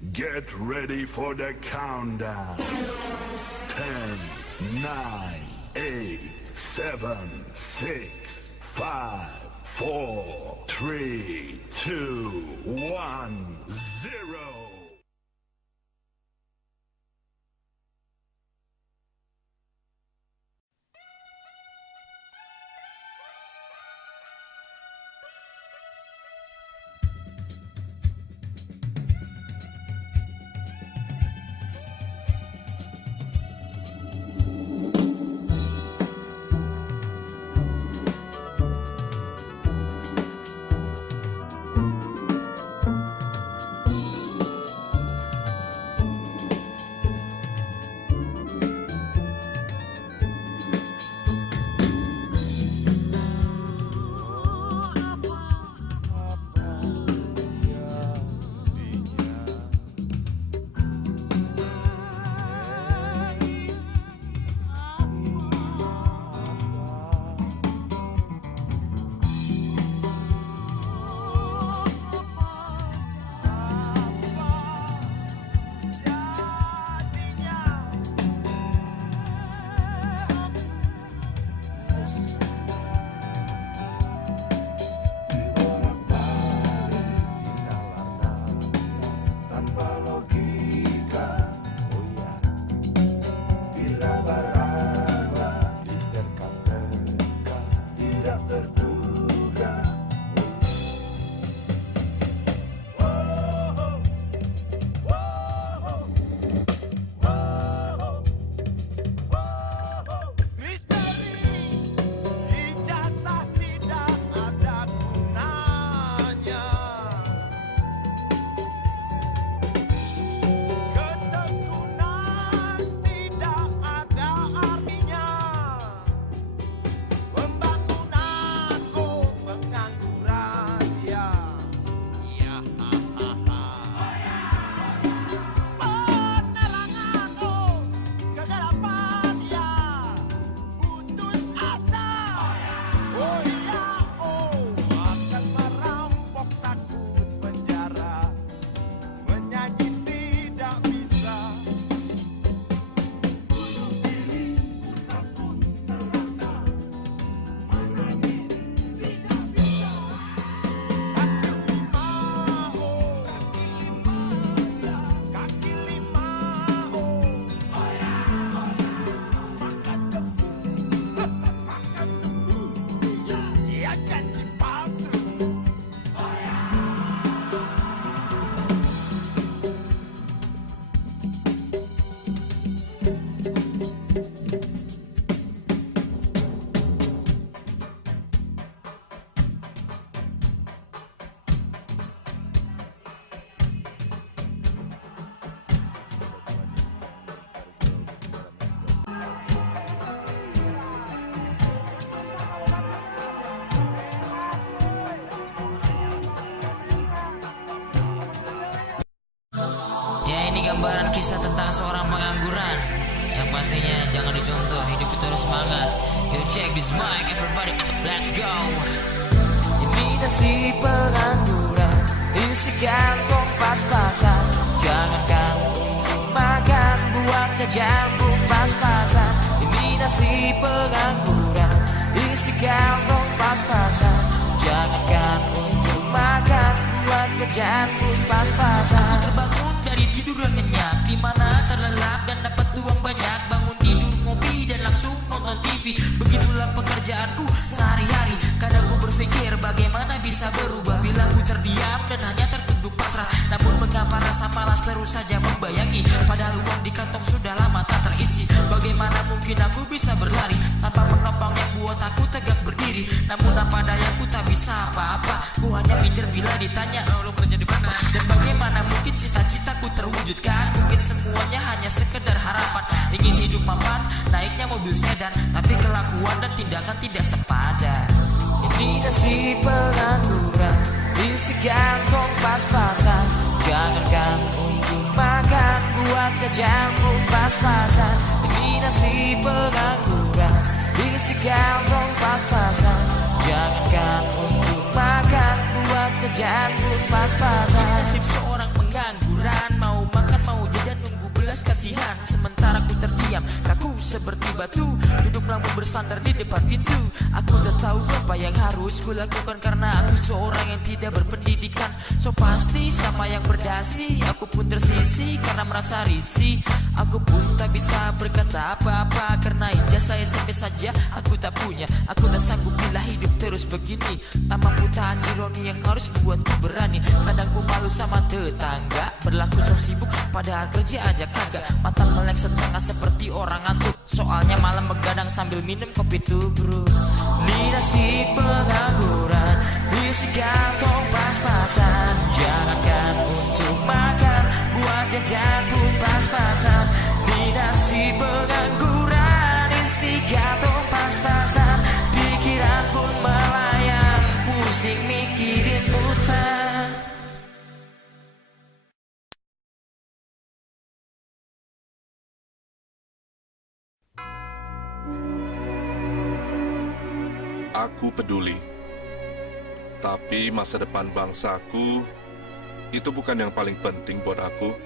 Get ready for the countdown. 10, 9, 8, 7, 6, 5, 4, 3, 2, 1, 0. Ini gambaran kisah tentang seorang pengangguran yang pastinya jangan dicontoh, hidup itu harus semangat. You check this mic, everybody, let's go. Ini nasi pengangguran, isi kantong pas-pasan. Jangankan untuk makan, buat jajan pun pas-pasan. Ini nasi pengangguran, isi kantong pas-pasan. Jangankan untuk makan, buat jajan pun pas-pasan. Aku terbangun dari tidur yang nyenyak, di mana terlelap dan dapat uang banyak. Bangun tidur, ngopi dan langsung nonton TV. Begitulah pekerjaanku sehari-hari. Kadang ku berpikir bagaimana bisa berubah bila ku terdiam dan hanya tertunduk pasrah. Namun mengapa rasa malas terus saja membayangi, padahal uang di kantong sudah lama tak terisi. Bagaimana mungkin aku bisa berlari tanpa penopang yang buat aku tegak berdiri. Namun apa daya, ku tak bisa apa-apa. Ku hanya minder bila ditanya, lo kerja di mana? Dan bagaimana mungkin cita-citaku terwujudkan? Mungkin semuanya hanya sekedar harapan. Ingin hidup mapan, naiknya mobil sedan, tapi kelakuan dan tindakan tidak sepadan. Ini nasi pengangguran, isi kantong pas-pasan. Jangankan untuk makan, buat jajan pun pas-pasan. Ini nasi pengangguran, isi kantong pas-pasan. Jangankan untuk makan, buat jajan pun pas-pasan. Nasib seorang pengangguran, mau belas kasihan. Sementara ku terdiam, kaku seperti batu, duduk namun bersandar di depan pintu. Aku tak tahu apa yang harus ku lakukan, karena aku seorang yang tidak berpendidikan. So pasti sama yang berdasi, aku pun tersisi karena merasa risih. Aku pun tak bisa berkata apa-apa, karena ijazah SMP saja aku tak punya. Aku tak sanggup bila hidup terus begini, tak mampu tahan ironi yang harus buatku berani. Kadang ku malu sama tetangga, berlaku so sibuk padahal kerja aja kagak. Mata melek setengah seperti orang ngantuk, soalnya malam begadang sambil minum kopi tubruk. Lidah si pengangguran, isi kantong pas-pasan. Jangankan untuk makan, buat jajan pun pas-pasan. Lidah si pengangguran, isi kantong pas-pasan. Pikiran pun melayang, pusing mikirin utang. Aku peduli, tapi masa depan bangsaku itu bukan yang paling penting buat aku.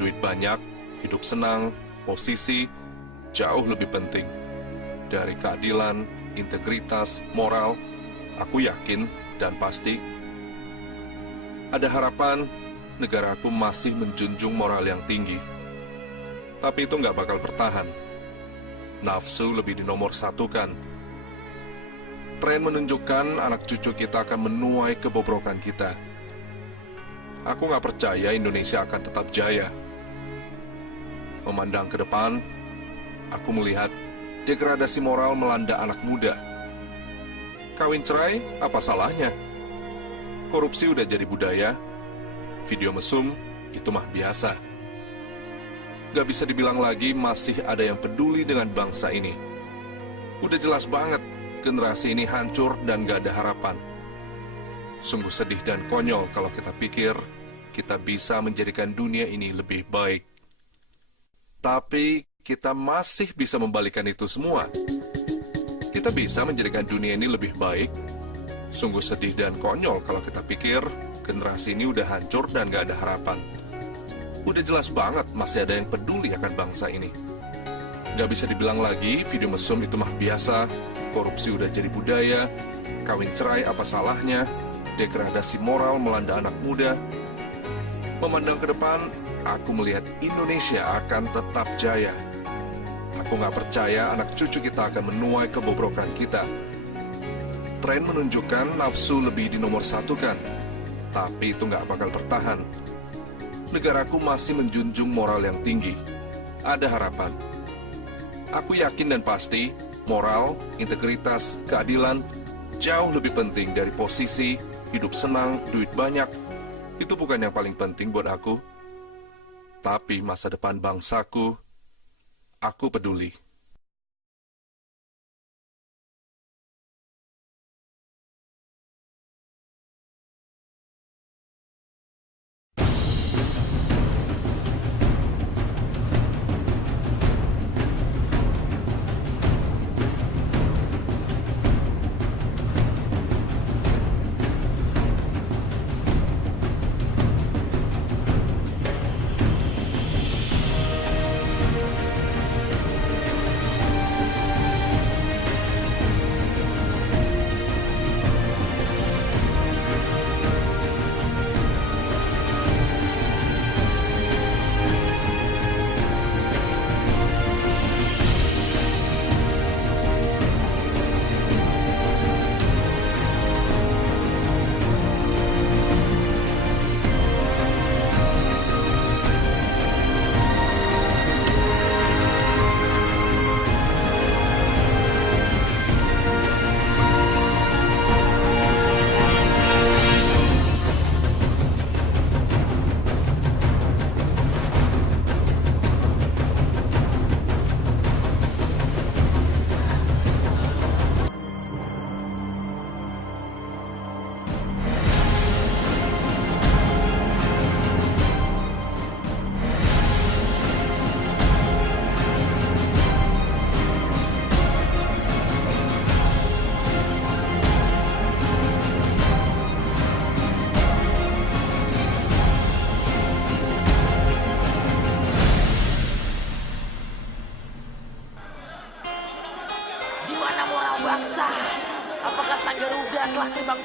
Duit banyak, hidup senang, posisi jauh lebih penting. Dari keadilan, integritas, moral, aku yakin dan pasti ada harapan negaraku masih menjunjung moral yang tinggi. Tapi itu nggak bakal bertahan. Nafsu lebih dinomorsatukan. Tren menunjukkan anak cucu kita akan menuai kebobrokan kita. Aku nggak percaya Indonesia akan tetap jaya. Memandang ke depan, aku melihat degradasi moral melanda anak muda. Kawin cerai, apa salahnya? Korupsi udah jadi budaya. Video mesum, itu mah biasa. Gak bisa dibilang lagi masih ada yang peduli dengan bangsa ini. Udah jelas banget generasi ini hancur dan gak ada harapan. Sungguh sedih dan konyol kalau kita pikir kita bisa menjadikan dunia ini lebih baik. Tapi kita masih bisa membalikan itu semua. Kita bisa menjadikan dunia ini lebih baik. Sungguh sedih dan konyol kalau kita pikir generasi ini udah hancur dan gak ada harapan. Udah jelas banget masih ada yang peduli akan bangsa ini. Gak bisa dibilang lagi video mesum itu mah biasa. Korupsi udah jadi budaya, kawin cerai apa salahnya, degradasi moral melanda anak muda. Memandang ke depan, aku melihat Indonesia akan tetap jaya. Aku nggak percaya anak cucu kita akan menuai kebobrokan kita. Tren menunjukkan nafsu lebih dinomorsatukan, tapi itu nggak bakal bertahan. Negaraku masih menjunjung moral yang tinggi. Ada harapan. Aku yakin dan pasti, moral, integritas, keadilan jauh lebih penting dari posisi, hidup senang, duit banyak. Itu bukan yang paling penting buat aku. Tapi masa depan bangsaku, aku peduli.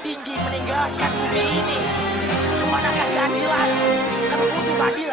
tinggi meninggalkan bumi ini. Kemanakah keadilan? Kami butuh keadilan.